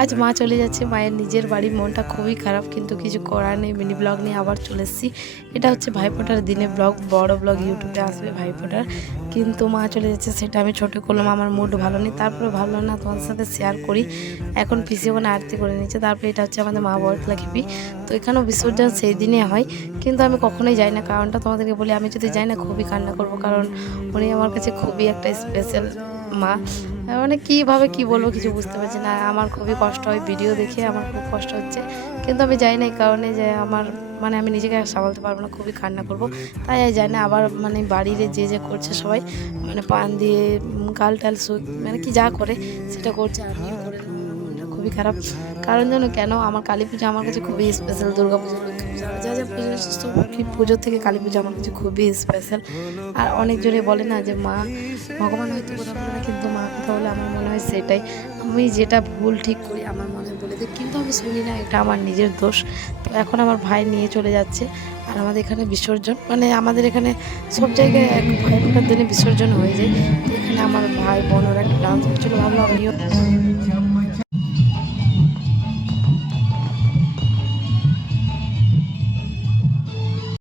আজ মা চলে যাচ্ছে মায়ের নিজের বাড়ি, মনটা খুবই খারাপ, কিন্তু কিছু করার নেই। মিনি ব্লগ নিয়ে আবার চলে এসেছি। এটা হচ্ছে ভাইফোঁটার দিনে ব্লগ, বড় ব্লগ ইউটিউবে আসবে ভাইফোঁটার, কিন্তু মা চলে যাচ্ছে সেটা আমি ছোটো করলাম। আমার মুড ভালো নেই, তারপরে ভাবলাম না তোমাদের সাথে শেয়ার করি। এখন পিসি ওখানে আরতি করে নিচ্ছে। তারপরে এটা হচ্ছে আমাদের মা বড়তলা খেপি, তো এখানেও বিসর্জন সেই দিনে হয়, কিন্তু আমি কখনোই যাই না। কারণটা তোমাদেরকে বলি, আমি যদি যাই না খুবই কান্না করবো, কারণ উনি আমার কাছে খুবই একটা স্পেশাল মা। মানে কীভাবে কী বলবো কিছু বুঝতে পারছি না। আমার খুবই কষ্ট হয়, ভিডিও দেখে আমার খুব কষ্ট হচ্ছে, কিন্তু আমি যাই না এই কারণে যে আমার মানে আমি নিজেকে আর সামলাতে পারবো না, খুবই কান্না করবো, তাই আর যাই না। আবার মানে বাড়ির যে করছে সবাই, মানে পান দিয়ে গাল টাল সুদ মানে কি যা করে সেটা করছে, আমিও করে নেবো। আমার মনটা খুবই খারাপ, কারণ যেন কেন আমার কালী পুজো আমার কাছে খুবই স্পেশাল, দুর্গা পুজো, লক্ষ্মী পুজো, যা যা পুজো পুজোর থেকে কালী পুজো আমার কাছে খুবই স্পেশাল। আর অনেকজনে বলে না যে মা ভগবান হয়তো কথা বলে না, কিন্তু মা কথা বলে আমার মনে হয় সেটাই। আমি যেটা ভুল ঠিক করি আমার মনে বলে দিই, কিন্তু আমি শুনি না, এটা আমার নিজের দোষ। তো এখন আমার ভাই নিয়ে চলে যাচ্ছে, আর আমাদের এখানে বিসর্জন, মানে আমাদের এখানে সব জায়গায় এক ভাইফোঁটার দিনে বিসর্জন হয়ে যায়। তো এখানে আমার ভাই বোন ওরা একটা ডান্স হচ্ছিলো, ভাবলাম আমিও